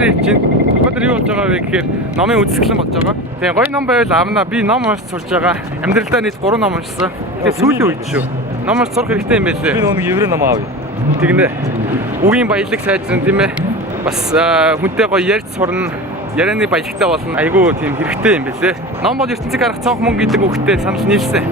дээр хэлж байна. Өнөөдөр юу болж байгаа вэ гэхээр номын үзэсгэлэн болж байгаа. Тэгээ гоё ном байвал авна. Би ном уншиж сурж байгаа. Амьдралдаа нийт 3 ном уншсан. Тэгээ сүүлийн үед шүү. Ном уншиж сурах хэрэгтэй юм байлээ. Би нэг еврей ном аавь. Тэгнэ. Үгийн баялаг сайжрна тийм ээ. Бас хүнтэй гоё ярьж сурна. Ярианы баялагтай болно. Айгүй тийм хэрэгтэй юм байлээ. Ном бол ертөнцийг харах цонх мөнгө гэдэг үгтэй санал нийлсэн.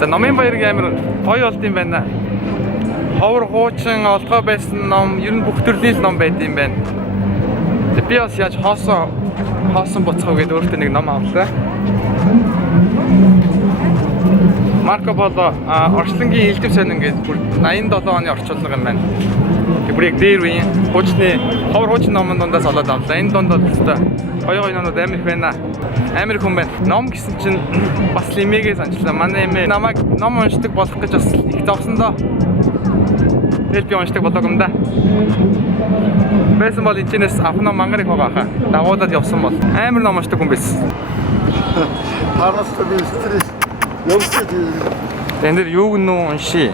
За номын баярыг амар гоё болд юм байна. Ховор хуучин олгоо байсан ном, ер нь бүх төрлийн ном байд юм байна. Би бас яаж хоосон буцах вэ гэдэг өөртөө нэг ном авлаа. Марко Поло орчлонгийн элдв сонин гэдэг бүр 87 оны орчуулга юм байна. Бүрийг дээр үеийн ховор хуучин номын дундаас олоод авлаа. Энэ донд бол гоё номнууд амар их байна. Амар хүн байна. Ном гэсэн чинь бас лимэгээ санчлаа. Манай эмээ намайг ном уншдаг болох гэж бас их зовсон доо. Тэгэл би уншдаг болоог юм да. Байсан бол энэчнээс авах ном мангар их байгаа хаа. Дагуулад явсан бол амар ном уншдаг хүн байсан. Хараас би стресс явчихсан. Энд дэр юу гэнэ унши.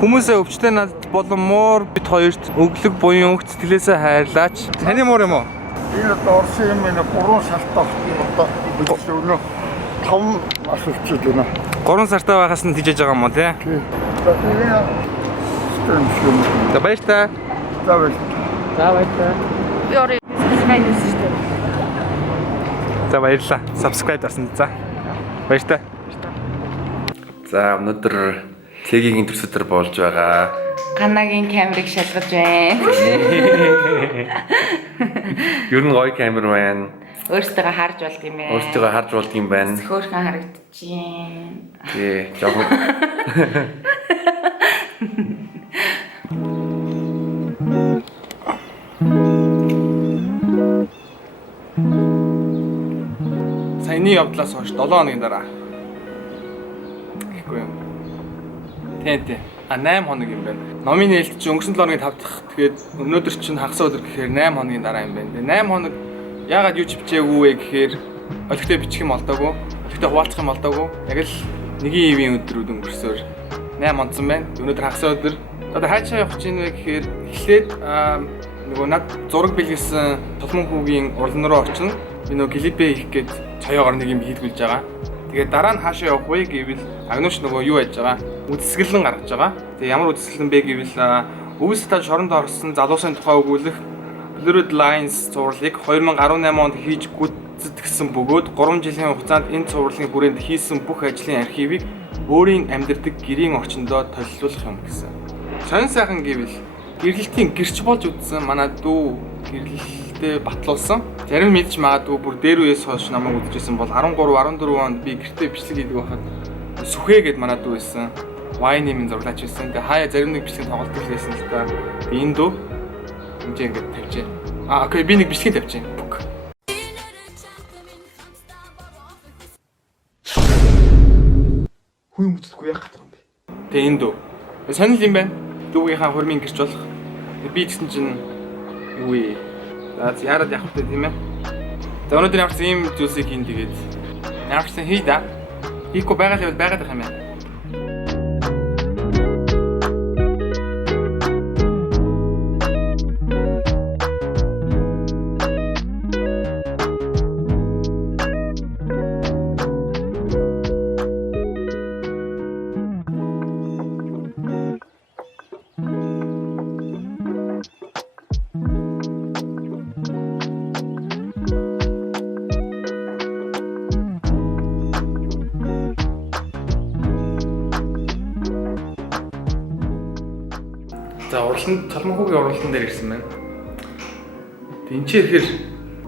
Хүмүүсээ өвчтөе надад болон муур бит хоёрт өглөг буян өвч сэтгэлээсээ хайрлаач. Таны муур юм уу? Энэ Орсын юм энэ 3 сартаа одоо бичлээ өнөө 5 маш өчөд өнөө. 3 сартаа байхаас нь тийжэж байгаа юм уу тий? Тий. За баярлалаа. За баярлалаа. Би өөрөө subscribe хийсэн шүү дээ. За баярлалаа. Subscribe дарсан. За. Баярлалаа. За өнөөдөр Цэгийн интервьютер болж байгаа. Ганагийн камерыг шалгаж байна. Ер нь гоё камер байна. Өөртөө харж болд юм байна. Өөртөө харж болд юм байна. Хөөрхөн харагдчихээн. Тий, жоохон. Саяны явдлаас хойш 7 хоногийн дараа. Гэхгүй юм. Тий. 8 хоног юм байна. Номын нээлт чи өнгөрсөн 7 хоногийн 5 дахь. Тэгээд өнөөдөр чинь хагас өдөр гэхээр 8 хоногийн дараа юм байна. Тэгээд 8 хоног яагаад юу ч бичээгүй вэ гэхээр олигтой бичих юм олдоогүй. Олигтой хуваалцах юм олдоогүй. Яг л нэгэн ивийн өдрүүд өнгөрсөөр 8 онцсон байна. Өнөөдөр хагас өдөр. Одоо хаашаа явах чинь вэ гэхээр эхлээд нөгөө над зураг бэлгэлсэн толмон хүүгийн урлан руу очино. Би нөгөө клипээ хийх гээд чаягаар нэг юм хийдгүүлж байгаа. Тэгээд дараа нь хаашаа явах вэ гэвэл агнууш нөгөө юу яаж байгаа? Үдсгэлэн гаргаж байгаа. Тэгээ ямар үдсгэлэн бэ гэвэл өвсөд шоронд орсон залуусын тухай өгүүлэх Blurred Lines цувралыг 2018 онд хийж гүйцэтгэсэн бөгөөд 3 жилийн хугацаанд энэ цувралын хүрээнд хийсэн бүх ажлын архивыг өөрийн амьдардаг гэрийн орчиндөө толилуулах юм гэсэн. Сонин сайхан гэвэл гэрлэлтийн гэрч болж үдсэн манай дүү гэрлэлтэд батлуулсан. Зарим мэдж магадгүй бүр дээр үеэс хойш намайг үдчихсэн бол 13 14 онд би гэртээ бичлэг хийдэг байхад сүхээ гэд манай дүү байсан. Вайны минь зурлаач байсан. Тэгээ хаяа зарим нэг бичлэг тоглолт хийсэн л та. Энэ дүү энэ ингээд тавьчих. Окей, би нэг бичлэг тавьчих. Хүн мэдхгүй яах гэдэг юм бэ? Тэгээ энэ дүү. Сонир юм байна. Дүүгийнхаа хормын гэрч болох. Би гэсэн чинь юу вэ? За яарад явах вэ тийм ээ? За өнөөдөр ямар ч ийм зүйлсийг хийн тэгээд ямар ч хий да. Хийхгүй байгаа л байгаад байх юм яа. За урлан толмонхүүгийн урлан дээр ирсэн байна. Тэг энэ чи ихээр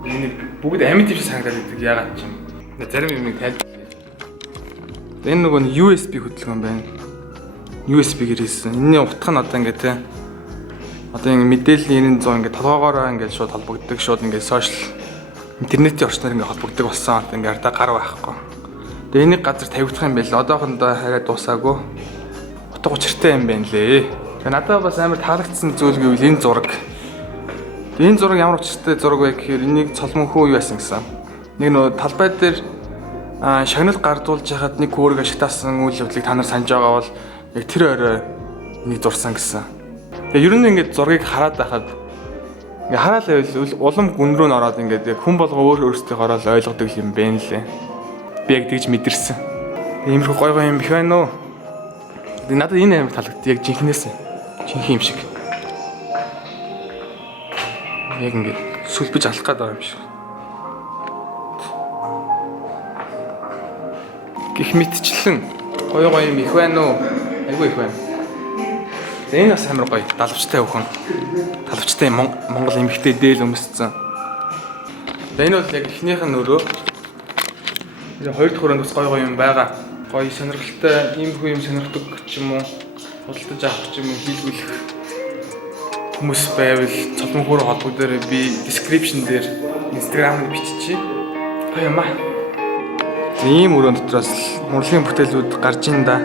энэ бүгд амьд юм шиг санагдаад байдаг. Яагаад ч юм. Зарим юмыг тайлбар. Энэ нөгөө USB хөдөлгөөн байна. USB-гээр хийсэн. Энэний утга нь одоо ингээд те. Одоо ингэ мэдээллийн 900 ингээд толгоогоороо ингээд шууд холбогддог, шууд ингээд сошиал интернетийн орчноор ингээ холбогддог болсон. Ингээ ардаа гар байхгүй. Тэгээ энийг газар тавигдах юм байл. Одоохондоо хараа дуусаагүй. Утга учиртай юм байна лээ. Тэгээ надад бас амар таалагдсан зүйл гэвэл энэ зураг. Энэ зураг ямар учиртай зураг вэ гэхээр энийг цолмонхөө юу яасан гэсэн. Нэг нөө талбай дээр шагнал гардуулж яхад нэг хөөрөг ашигтаасан үйл явдлыг та нар санаж байгаа бол яг тэр орой энийг зурсан гэсэн. Тэгээ ер нь ингээд зургийг хараад байхад ингээ хараад байвал улам гүн рүү н ороод ингээд яг хүн болго өөр өөрсдийнхөө ороод ойлгодог юм байна лээ. Би яг тэгж мэдэрсэн. Иймэрхүү гой гой юм их байна уу? Надад энэ амар таалагддаг яг жинхнээс. Жинхэнэ юм шиг. Яг ингээд сүлбэж алах гээд байгаа юм шиг. Гэх мэтчлэн гоё гоё юм их байна уу? Айгүй их байна. Энэ бас амар гоё, далавчтай өхөн. Талавчтай Монгол эмэгтэй дээл өмссөн. Энэ бол яг эхнийх нь өрөө. Тэр хоёр дахь өрөөнд бас гоё гоё юм байгаа. Гоё сонирхолтой, ийм хүү юм сонирхдаг ч юм уу, худалдаж авах ч юм уу хийлгүүлэх хүмүүс байвал цолмон хөрөө холбог дээр би description дээр Instagram-д биччихье. Гоё юм аа. Ийм өрөөнд дотроос урлагийн бүтээлүүд гарч ин да.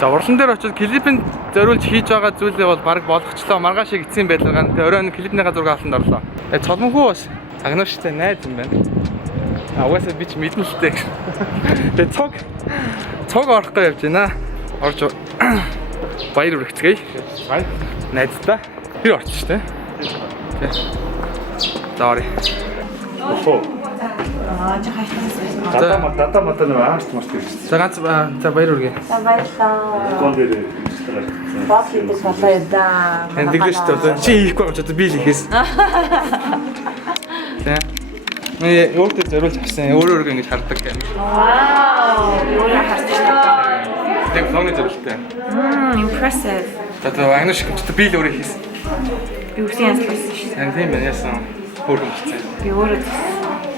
За урлан дээр очиж клипэнд зориулж хийж байгаа зүйлээ бол баг болгочлоо. Маргааш шиг эцсийн байдлаар тэгээ оройн клипнийга зураг авалтанд орлоо. Цолмонхөө бас агнууштай найз юм байна. Угаасаа би ч мэдэн л дээ. Тэгээ цог орохгүй явж байна. Орж баяр үргэцгээе. Баяр. Найздаа. Тэр орчих штэ. Sorry. Охоо. Жоо хайртай. Дата мата нэг аарч март гэж. За ганц за баяр үргээ. За баярлалаа. Гон дээр Бат хийдэг болоо яа да. Тэндээс ч одоо чи хийхгүй юм ч одоо би л хийхээс. Тэ. Ми өөртөө зориулж авсан. Өөрөө ингэж хардаг юм. Вау. Юу харж байна. Тэг флоны зориултай. Impressive. Одоо агнаш ч би л өөрөө хийсэн. Би үсэн янзлуулсан шүү дээ. Тийм байна яасан. Хөөрхөн болчихсон. Би өөрөө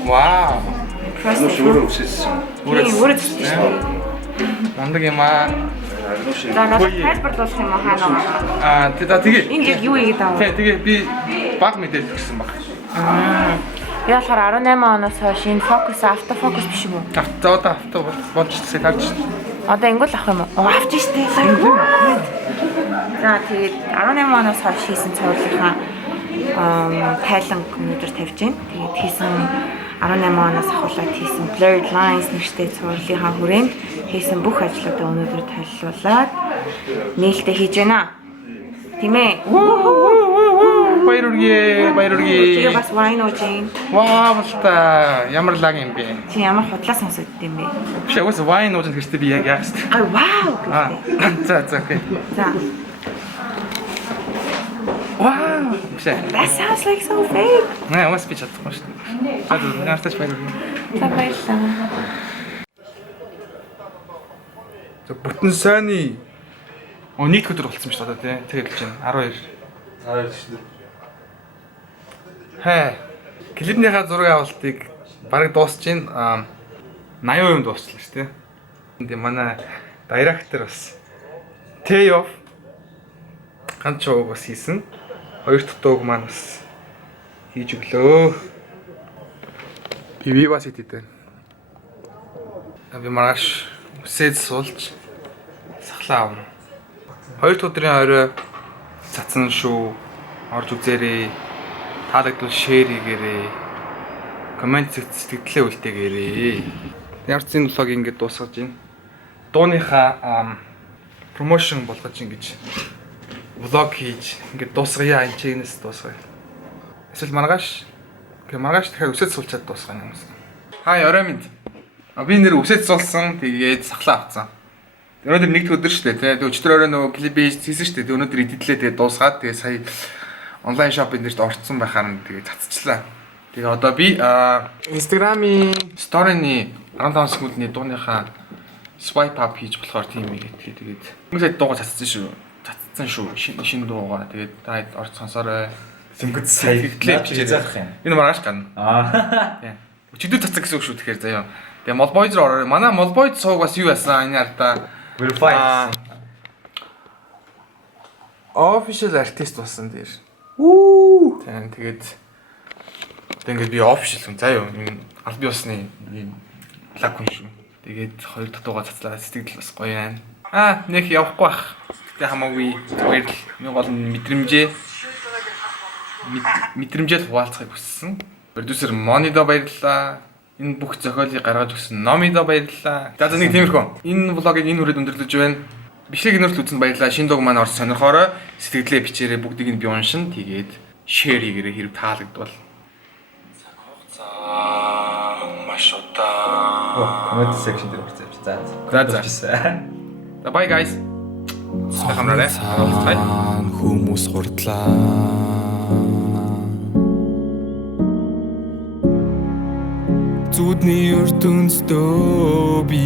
Вау. impressive. өөрөө өссөн. Өөрөө шүү дээ. Мандаг юм аа. За надад тайлбарлуулах юм уу хаана? Тэгээ. Энд яг юу ийгээд аваа? Тэгээ би баг мэдээлэл өгсөн баг. Би болохоор 18 оноос хойш энэ фокус автофокус биш үү? Авто болчихсон харж байна. Одоо ингүүл авах юм уу? Авч штэ. За тэгээд 18 оноос хойш хийсэн цувралынхаа тайлан өнөдөр тавьж байна. Тэгээд хийсэн 18 оноос ахуулаад хийсэн Blurred Lines нэртэй цувралынхаа хүрээнд хийсэн бүх ажлуудаа өнөөдөр тайлбарлаад нээлттэй хийж байна. Тийм ээ. Баяр үргээ. Тэгээ бас wine ууж. Вау болта. Ямар лаг юм бэ? Чи ямар худлаа сонсоод юм бэ? Биш уус вайн ууж хэрэгтэй би яг яах вэ? Ай вау гэдэг. За окей. За. Вау. Биш. That sounds like so fake. Nee, уус би чадахгүй шүү дээ. За наартаж баяр үргээ. За баярлалаа. За бүтэн сайны нийт өдөр болсон шүү дээ тий. Тэгээд л чинь 12 шүү дээ. Хэ. Клипнийхаа зураг авалтыг бараг дуусч ийн 80% дуусчлаа шүү дээ. Энд манай директор бас Тэйов ганц ууг бас хийсэн. Хоёр дахь дууг маань бас хийж өглөө. Би бас хийдэж байна. Би маргааш үсээд суулж сахлаа авна. Хоёр дахь өдрийн орой цацсан шүү. Орж үзээрэй. Таалагдвал шеэр хийгээрэй. Комент сэтгэлдээ үлдээгээрэй. Ямар ч энэ влог ингэж дуусгаж байна. Дууныхаа промошн болгож ингэж влог хийж ингэж дуусгая энэ чигнээс дуусгая. Эсвэл маргааш дахиад үсэд суулчаад дуусгах юм. Хай орой минь. Би нэр үсэд суулсан тэгээд сахлаа авцсан. Өнөөдөр нэг өдөр шүү дээ тий. Өчтөр орой нөгөө клип хийсэн шүү дээ. Өнөөдөр эдитлээ тэгээд дуусгаад тэгээд сая онлайн шопинг дээрт орцсон байхаар тэгээд цацчлаа. Тэгээ одоо би Instagram-ийн story-ны 15 секундны дууныхаа swipe up хийж болохоор тийм юм гээ. Тэгээд ингээд дуугаа цацсан шүү. Шинэ дуугаа. Тэгээд та орж сонсоорой. Тэнгүүд сая клип хийж заах юм. Энэ маргааш гарна. Тийм. Өчигдөр цацсан гэсэн үг шүү тэгэхээр заяа. Тэгээ Molboys руу ороо. Манай Molboys сууг бас юу яасан энэ ардаа. Verify. Official artist болсон дээр. Тийм тэгээд ингээд би official хүн заяа. Энэ аль бие усны юм лаг хүн шүү. Тэгээд хоёр дахь дуугаа цацлаа. Сэтгэл бас гоё байна. Нэг явахгүй бах. Гэтэ хамаагүй баярлал. Миний гол нь мэдрэмжэл хуваалцахыг хүссэн. Продюсер Монидо баярлалаа. Энэ бүх зохиолыг гаргаж өгсөн Номидо баярлалаа. За нэг тиймэрхүү. Энэ влогийг энэ хүрээд өндөрлөж байна. Бичлэг энэрт үзсэн баярлалаа. Шинэ дууг маань орж сонирхоорой. Сэтгэлээ бичээрэй. Бүгдийг нь би уншин. Тэгээд share хийгээрэй хэрэг таалагдвал. Цаг хугацаа маш удаа. Comment section дээр орсон юм чи. За. Bye guys. Хамраарай. Хүмүүс хурдлаа. Зүудний ертөнцөө би